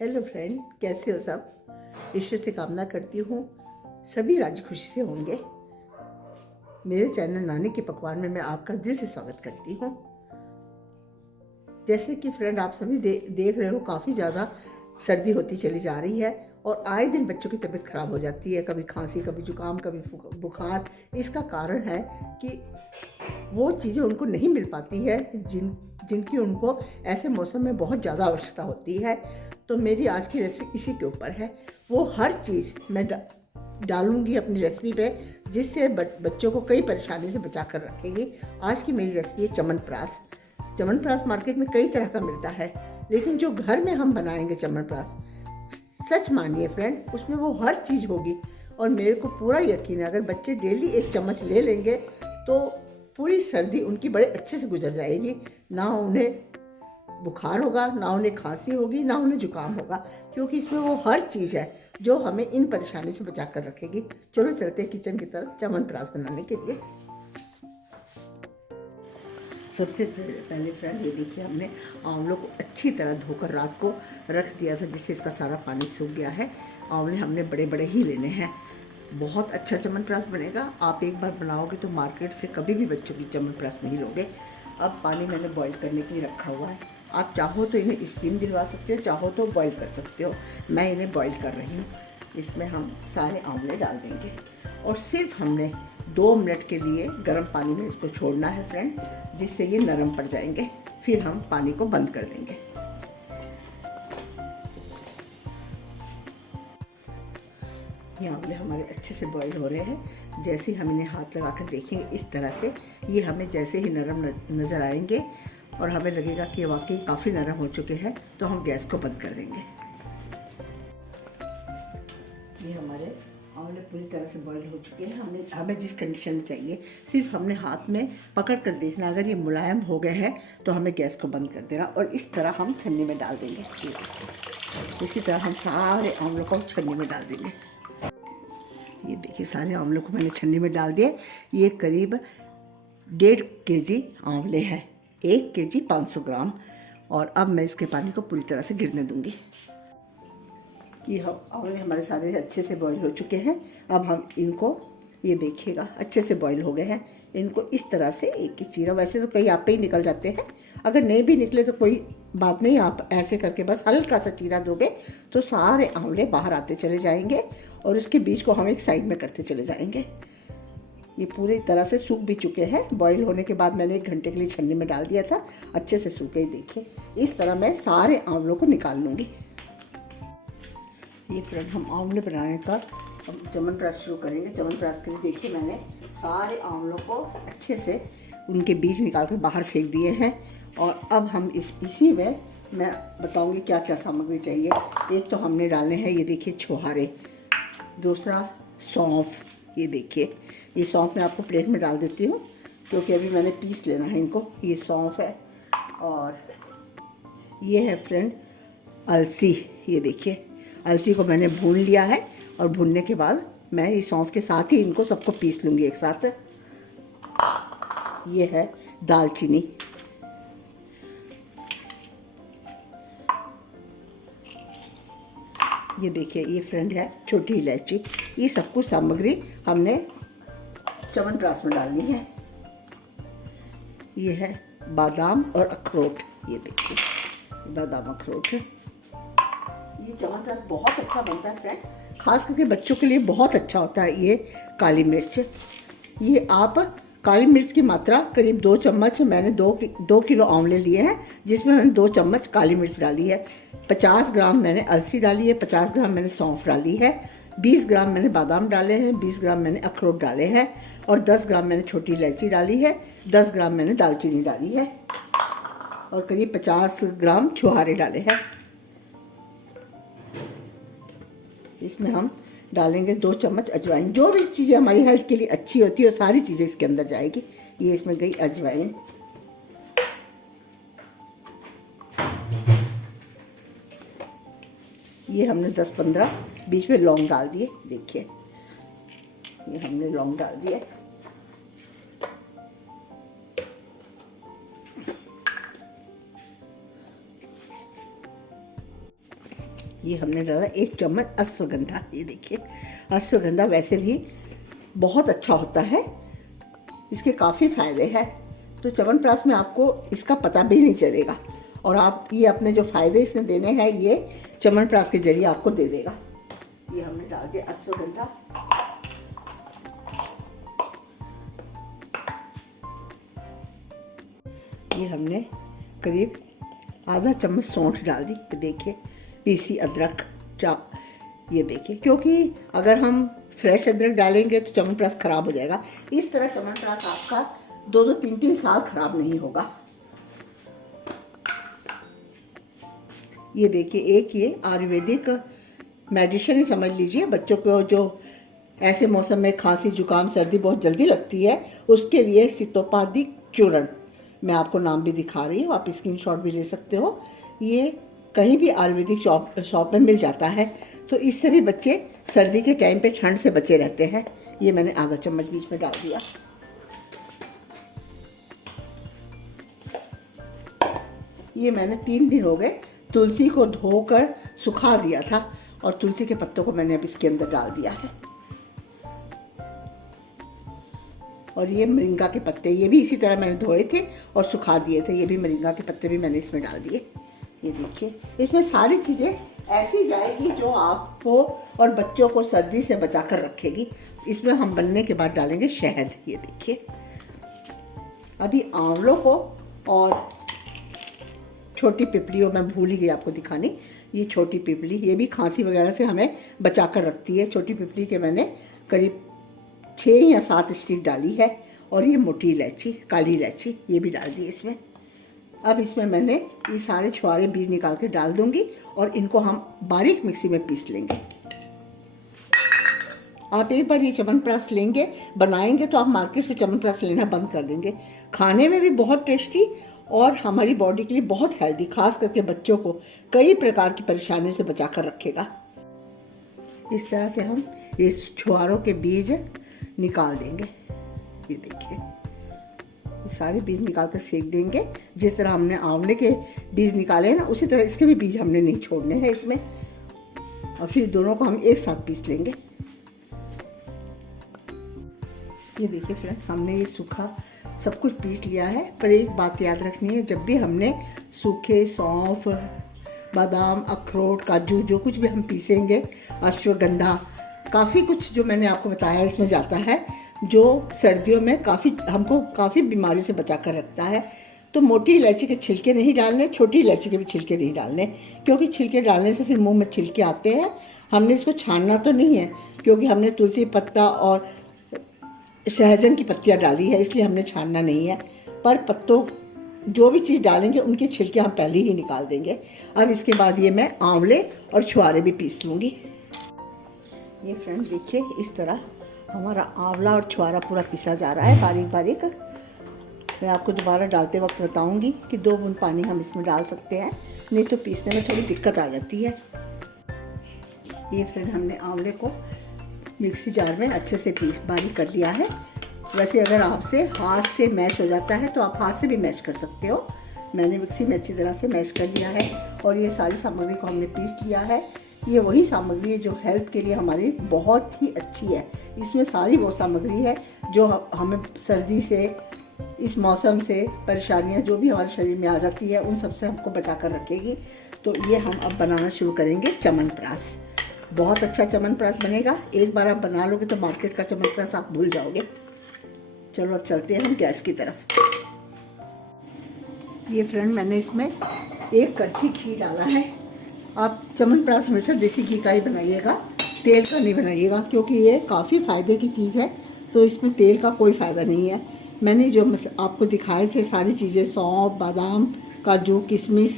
Hello friend, कैसे हो सब। ईश्वर से कामना करती हूँ सभी राजी खुशी से होंगे। मेरे चैनल नानी के पकवान में मैं आपका दिल से स्वागत करती हूँ। जैसे कि फ्रेंड आप सभी देख रहे हो, काफ़ी ज़्यादा सर्दी होती चली जा रही है और आए दिन बच्चों की तबीयत खराब हो जाती है। कभी खांसी, कभी जुकाम, कभी बुखार। इसका कारण है कि वो चीज़ें उनको नहीं मिल पाती है जिनकी उनको ऐसे मौसम में बहुत ज़्यादा आवश्यकता होती है। तो मेरी आज की रेसिपी इसी के ऊपर है। वो हर चीज़ मैं डालूंगी अपनी रेसिपी पे, जिससे बच्चों को कई परेशानी से बचा कर रखेगी। आज की मेरी रेसिपी है चमनप्राश। चमनप्राश मार्केट में कई तरह का मिलता है, लेकिन जो घर में हम बनाएंगे चमनप्राश, सच मानिए फ्रेंड, उसमें वो हर चीज़ होगी। और मेरे को पूरा यकीन है, अगर बच्चे डेली एक चम्मच ले लेंगे तो पूरी सर्दी उनकी बड़े अच्छे से गुजर जाएगी। ना उन्हें बुखार होगा, ना उन्हें खांसी होगी, ना उन्हें जुकाम होगा, क्योंकि इसमें वो हर चीज़ है जो हमें इन परेशानियों से बचा कर रखेगी। चलो चलते हैं किचन की तरफ चमनप्राश बनाने के लिए। सबसे पहले फ्रेंड ये देखिए, हमने आंवलों को अच्छी तरह धोकर रात को रख दिया था, जिससे इसका सारा पानी सूख गया है। आंवले हमने बड़े बड़े ही लेने हैं। बहुत अच्छा चमनप्राश बनेगा। आप एक बार बनाओगे तो मार्केट से कभी भी बच्चों की चमनप्राश नहीं लोगे। अब पानी मैंने बॉईल करने के लिए रखा हुआ है। आप चाहो तो इन्हें स्टीम दिलवा सकते हो, चाहो तो बॉईल कर सकते हो। मैं इन्हें बॉईल कर रही हूँ। इसमें हम सारे आंवले डाल देंगे और सिर्फ हमने 2 मिनट के लिए गर्म पानी में इसको छोड़ना है फ्रेंड, जिससे ये नरम पड़ जाएंगे। फिर हम पानी को बंद कर देंगे। ये आंवले हमारे अच्छे से बॉईल हो रहे हैं। जैसे ही हम इन्हें हाथ लगा कर देखेंगे इस तरह से, ये हमें जैसे ही नरम नज़र आएंगे और हमें लगेगा कि वाकई काफ़ी नरम हो चुके हैं, तो हम गैस को बंद कर देंगे। ये हमारे आंवले पूरी तरह से बॉईल हो चुके हैं। हमें जिस कंडीशन में चाहिए, सिर्फ हमने हाथ में पकड़ कर देखना। अगर ये मुलायम हो गए हैं तो हमें गैस को बंद कर देना और इस तरह हम छन्नी में डाल देंगे। इसी तरह हम सारे आंवलों को छन्नी में डाल देंगे। ये देखिए, सारे आंवलों को मैंने छन्नी में डाल दिया। ये करीब 1.5 kg आंवले हैं, 1 kg 500 ग्राम। और अब मैं इसके पानी को पूरी तरह से गिरने दूंगी। ये आंवले हमारे सारे अच्छे से बॉईल हो चुके हैं। अब हम इनको, ये देखिएगा, अच्छे से बॉईल हो गए हैं। इनको इस तरह से एक एक चीरा, वैसे तो कई आप पे ही निकल जाते हैं, अगर नहीं भी निकले तो कोई बात नहीं, आप ऐसे करके बस हल्का सा चीरा दोगे तो सारे आंवले बाहर आते चले जाएंगे और उसके बीज को हम एक साइड में करते चले जाएंगे। ये पूरी तरह से सूख भी चुके हैं। बॉईल होने के बाद मैंने 1 घंटे के लिए छन्नी में डाल दिया था, अच्छे से सूखे ही। देखिए, इस तरह मैं सारे आंवलों को निकाल लूँगी। ये फ्रेंड हम आंवले बनाने का चमनप्राश शुरू करेंगे। चमनप्राश के लिए देखिए, मैंने सारे आंवलों को अच्छे से उनके बीज निकाल कर बाहर फेंक दिए हैं। और अब हम इसी में मैं बताऊंगी क्या क्या सामग्री चाहिए। एक तो हमने डालने हैं, ये देखिए, छुहारे। दूसरा सौंफ, ये देखिए, ये सौंफ मैं आपको प्लेट में डाल देती हूँ क्योंकि अभी मैंने पीस लेना है इनको। ये सौंफ है। और ये है फ्रेंड अलसी। ये देखिए, अलसी को मैंने भून लिया है और भूनने के बाद मैं इस सौंफ के साथ ही इनको सबको पीस लूँगी एक साथ। ये है दालचीनी। ये देखिए, ये फ्रेंड है छोटी इलायची। ये सब कुछ सामग्री हमने चमनप्राश में डालनी है। ये है बादाम और अखरोट। ये देखिए, बादाम अखरोट। ये चमनप्राश बहुत अच्छा बनता है फ्रेंड, खास करके बच्चों के लिए बहुत अच्छा होता है। ये काली मिर्च, ये आप काली मिर्च की मात्रा करीब 2 चम्मच, मैंने 2 किलो आंवले लिए हैं, जिसमें मैंने 2 चम्मच काली मिर्च डाली है। 50 ग्राम मैंने अलसी डाली है, 50 ग्राम मैंने सौंफ डाली है, 20 ग्राम मैंने बादाम डाले हैं, 20 ग्राम मैंने अखरोट डाले हैं और 10 ग्राम मैंने छोटी इलायची डाली है, 10 ग्राम मैंने दालचीनी डाली है और करीब 50 ग्राम छुहारे डाले हैं। इसमें हम डालेंगे 2 चम्मच अजवाइन। जो भी चीज़ें हमारी हेल्थ के लिए अच्छी होती है वो सारी चीज़ें इसके अंदर जाएगी। ये इसमें गई अजवाइन। ये हमने 10-15 बीच में लौंग डाल दिए। देखिए, ये हमने लौंग डाल दिए। ये हमने डाला 1 चम्मच अश्वगंधा। ये देखिए, अश्वगंधा वैसे भी बहुत अच्छा होता है, इसके काफ़ी फ़ायदे हैं, तो च्यवनप्राश में आपको इसका पता भी नहीं चलेगा और आप ये अपने जो फ़ायदे इसने देने हैं ये च्यवनप्राश के जरिए आपको दे देगा। ये हमने डाल दिया अश्वगंधा। ये हमने करीब आधा चम्मच सौंठ डाल दी। देखिए, पीसी अदरक ये देखिए, क्योंकि अगर हम फ्रेश अदरक डालेंगे तो च्यवनप्राश खराब हो जाएगा। इस तरह च्यवनप्राश आपका 2-2, 3-3 साल खराब नहीं होगा। ये देखिए, एक ये आयुर्वेदिक मेडिसिन समझ लीजिए, बच्चों को जो ऐसे मौसम में खांसी जुकाम सर्दी बहुत जल्दी लगती है उसके लिए सीतोपाधिक चूर्ण, मैं आपको नाम भी दिखा रही हूँ, आप स्क्रीनशॉट भी ले सकते हो। ये कहीं भी आयुर्वेदिक शॉप में मिल जाता है, तो इससे भी बच्चे सर्दी के टाइम पे ठंड से बचे रहते हैं। ये मैंने आधा चम्मच बीच में डाल दिया। ये मैंने 3 दिन हो गए तुलसी को धोकर सुखा दिया था और तुलसी के पत्तों को मैंने अब इसके अंदर डाल दिया है। और ये मोरिंगा के पत्ते, ये भी इसी तरह मैंने धोए थे और सुखा दिए थे। ये भी मोरिंगा के पत्ते भी मैंने इसमें डाल दिए। ये देखिए, इसमें सारी चीज़ें ऐसी जाएगी जो आपको और बच्चों को सर्दी से बचाकर रखेगी। इसमें हम बनने के बाद डालेंगे शहद। ये देखिए, अभी आंवलों को और छोटी पिपलियों, मैं भूल ही गई आपको दिखानी, ये छोटी पिपली, ये भी खांसी वगैरह से हमें बचाकर रखती है। छोटी पिपली के मैंने करीब 6 या 7 स्टिक डाली है। और ये मोटी इलायची, काली इलायची, ये भी डाल दी इसमें। अब इसमें मैंने ये सारे छुहारे बीज निकाल के डाल दूंगी और इनको हम बारीक मिक्सी में पीस लेंगे। आप एक बार ये च्यवनप्राश लेंगे, बनाएंगे तो आप मार्केट से च्यवनप्राश लेना बंद कर देंगे। खाने में भी बहुत टेस्टी और हमारी बॉडी के लिए बहुत हेल्दी, खास करके बच्चों को कई प्रकार की परेशानियों से बचा कर रखेगा। इस तरह से हम इस छुहारों के बीज निकाल देंगे। ये देखिए, सारे बीज निकाल कर फेंक देंगे। जिस तरह हमने आंवले के बीज निकाले हैं ना, उसी तरह इसके भी बीज हमने नहीं छोड़ने हैं इसमें। और फिर दोनों को हम एक साथ पीस लेंगे। ये देखिए फ्रेंड, हमने ये सूखा सब कुछ पीस लिया है। पर एक बात याद रखनी है, जब भी हमने सूखे सौंफ, बादाम, अखरोट, काजू, जो कुछ भी हम पीसेंगे, अश्वगंधा, काफ़ी कुछ जो मैंने आपको बताया इसमें जाता है, जो सर्दियों में हमको काफ़ी बीमारी से बचा कर रखता है। तो मोटी इलायची के छिलके नहीं डालने, छोटी इलायची के भी छिलके नहीं डालने, क्योंकि छिलके डालने से फिर मुंह में छिलके आते हैं। हमने इसको छानना तो नहीं है, क्योंकि हमने तुलसी पत्ता और सहजन की पत्तियाँ डाली है, इसलिए हमने छानना नहीं है। पर पत्तों, जो भी चीज़ डालेंगे उनके छिलके हम पहले ही निकाल देंगे। अब इसके बाद ये मैं आंवले और छुहारे भी पीस लूँगी। ये फ्रेंड देखिए, इस तरह हमारा आंवला और छुहारा पूरा पिसा जा रहा है बारीक बारीक। मैं आपको दोबारा डालते वक्त बताऊंगी कि 2 बूंद पानी हम इसमें डाल सकते हैं, नहीं तो पीसने में थोड़ी दिक्कत आ जाती है। ये फ्रेंड, हमने आंवले को मिक्सी जार में अच्छे से बारीक कर लिया है। वैसे अगर आपसे हाथ से मैश हो जाता है तो आप हाथ से भी मैश कर सकते हो। मैंने मिक्सी में अच्छी तरह से मैश कर लिया है और ये सारी सामग्री को हमने पीस लिया है। ये वही सामग्री है जो हेल्थ के लिए हमारी बहुत ही अच्छी है। इसमें सारी वो सामग्री है जो हमें सर्दी से, इस मौसम से परेशानियां जो भी हमारे शरीर में आ जाती है उन सब से हमको बचा कर रखेगी। तो ये हम अब बनाना शुरू करेंगे च्यवनप्राश। बहुत अच्छा च्यवनप्राश बनेगा। एक बार आप बना लोगे तो मार्केट का च्यवनप्राश आप भूल जाओगे। चलो अब चलते हैं हम गैस की तरफ। ये फ्रेंड, मैंने इसमें 1 करछी घी डाला है। आप च्यवनप्राश हमेशा देसी घी का ही बनाइएगा, तेल का नहीं बनाइएगा, क्योंकि ये काफ़ी फ़ायदे की चीज़ है, तो इसमें तेल का कोई फ़ायदा नहीं है। मैंने जो आपको दिखाए थे सारी चीज़ें, सौंफ, बादाम, काजू, किशमिश,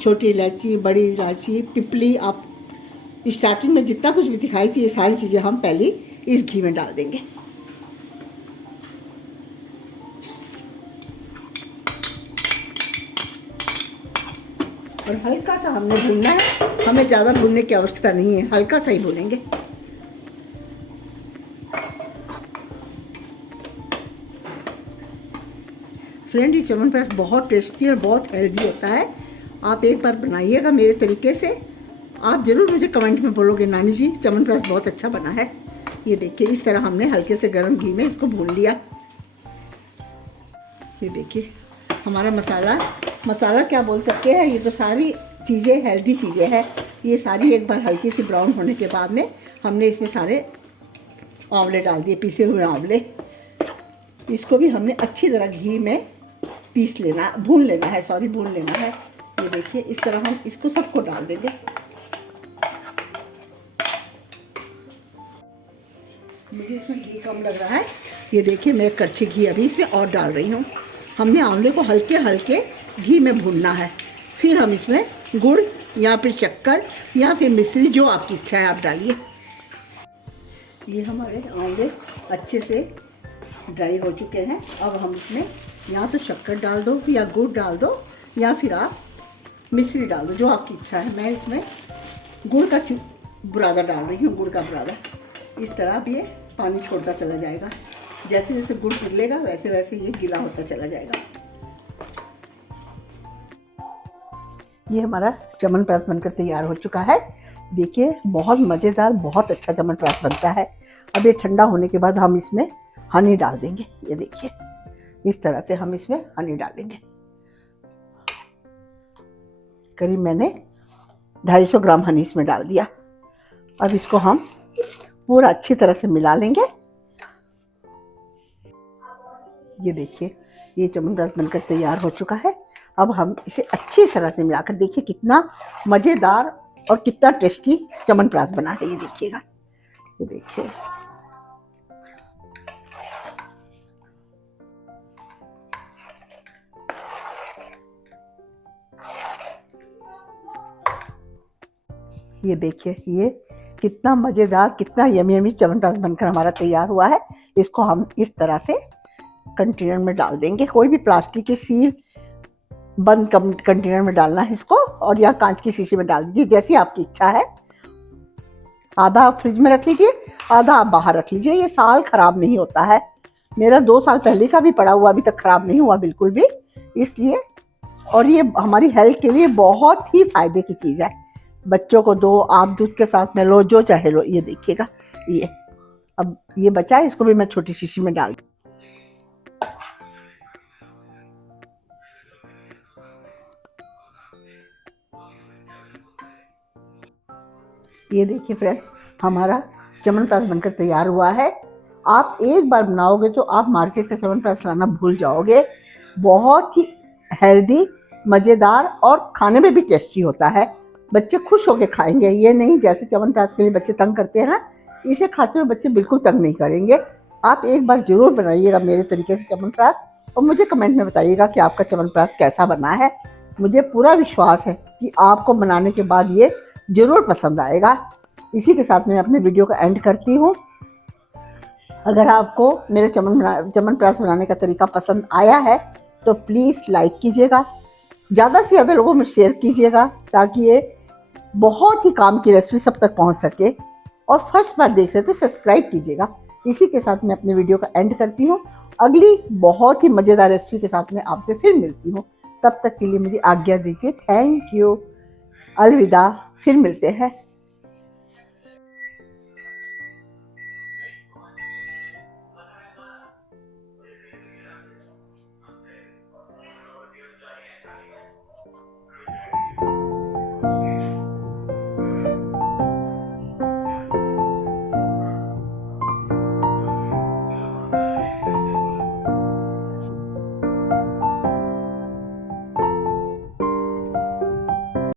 छोटी इलायची, बड़ी इलायची, पिपली, आप स्टार्टिंग में जितना कुछ भी दिखाई थी, ये सारी चीज़ें हम पहले इस घी में डाल देंगे। और हल्का सा हमने भूनना है, हमें ज़्यादा भूनने की आवश्यकता नहीं है, हल्का सा ही भूनेंगे। फ्रेंड, ये च्यवनप्राश बहुत टेस्टी और बहुत हेल्दी होता है। आप एक बार बनाइएगा मेरे तरीके से, आप ज़रूर मुझे कमेंट में बोलोगे नानी जी च्यवनप्राश बहुत अच्छा बना है। ये देखिए इस तरह हमने हल्के से गर्म घी में इसको भून लिया। ये देखिए हमारा मसाला क्या बोल सकते हैं, ये तो सारी चीज़ें हेल्दी चीज़ें हैं। ये सारी एक बार हल्की सी ब्राउन होने के बाद में हमने इसमें सारे आंवले डाल दिए, पीसे हुए आंवले। इसको भी हमने अच्छी तरह घी में भून लेना है। ये देखिए इस तरह हम इसको सबको डाल देंगे। मुझे इसमें घी कम लग रहा है। ये देखिए मैं कड़छी घी अभी इसमें और डाल रही हूँ। हमने आंवले को हल्के हल्के घी में भूनना है। फिर हम इसमें गुड़ या फिर शक्कर या फिर मिश्री, जो आपकी इच्छा है आप डालिए। ये हमारे आंवले अच्छे से ड्राई हो चुके हैं। अब हम इसमें या तो शक्कर डाल दो या गुड़ डाल दो या फिर आप मिश्री डाल दो, जो आपकी इच्छा है। मैं इसमें गुड़ का बुरादा डाल रही हूँ, गुड़ का बुरादा। इस तरह अब ये पानी छोड़ता चला जाएगा। जैसे जैसे गुड़ पिघलेगा वैसे वैसे ये गीला होता चला जाएगा। ये हमारा च्यवनप्राश बनकर तैयार हो चुका है। देखिए बहुत मज़ेदार, बहुत अच्छा च्यवनप्राश बनता है। अब ये ठंडा होने के बाद हम इसमें हनी डाल देंगे। ये देखिए इस तरह से हम इसमें हनी डालेंगे। करीब मैंने 250 ग्राम हनी इसमें डाल दिया। अब इसको हम पूरा अच्छी तरह से मिला लेंगे। ये देखिए ये च्यवनप्राश बनकर तैयार हो चुका है। अब हम इसे अच्छी तरह से मिलाकर, देखिए कितना मज़ेदार और कितना टेस्टी च्यवनप्राश बना है। ये देखिएगा, ये देखिए ये देखिए ये कितना मज़ेदार, कितना यमी यमी च्यवनप्राश बनकर हमारा तैयार हुआ है। इसको हम इस तरह से कंटेनर में डाल देंगे। कोई भी प्लास्टिक की सील बंद कंटेनर में डालना है इसको, और या कांच की शीशी में डाल दीजिए, जैसी आपकी इच्छा है। आधा आप फ्रिज में रख लीजिए, आधा आप बाहर रख लीजिए। ये साल खराब नहीं होता है। मेरा 2 साल पहले का भी पड़ा हुआ अभी तक खराब नहीं हुआ बिल्कुल भी। इसलिए और ये हमारी हेल्थ के लिए बहुत ही फायदे की चीज़ है। बच्चों को दो, आप दूध के साथ में लो, जो चाहे लो। ये देखिएगा ये अब ये बचा है, इसको भी मैं छोटी शीशी में डाल। ये देखिए फ्रेंड हमारा च्यवनप्राश बनकर तैयार हुआ है। आप एक बार बनाओगे तो आप मार्केट का च्यवनप्राश लाना भूल जाओगे। बहुत ही हेल्दी, मज़ेदार और खाने में भी टेस्टी होता है। बच्चे खुश होकर खाएंगे। ये नहीं जैसे च्यवनप्राश के लिए बच्चे तंग करते हैं ना, इसे खाते हुए बच्चे बिल्कुल तंग नहीं करेंगे। आप एक बार ज़रूर बनाइएगा मेरे तरीके से च्यवनप्राश, और मुझे कमेंट में बताइएगा कि आपका च्यवनप्राश कैसा बना है। मुझे पूरा विश्वास है कि आपको बनाने के बाद ये ज़रूर पसंद आएगा। इसी के साथ मैं अपने वीडियो का एंड करती हूँ। अगर आपको मेरे च्यवनप्राश बनाने का तरीका पसंद आया है तो प्लीज़ लाइक कीजिएगा, ज़्यादा से ज़्यादा लोगों में शेयर कीजिएगा, ताकि ये बहुत ही काम की रेसिपी सब तक पहुँच सके। और फर्स्ट बार देख रहे तो सब्सक्राइब कीजिएगा। इसी के साथ मैं अपने वीडियो का एंड करती हूँ। अगली बहुत ही मज़ेदार रेसिपी के साथ मैं आपसे फिर मिलती हूँ। तब तक के लिए मुझे आज्ञा दीजिए। थैंक यू, अलविदा, फिर मिलते हैं।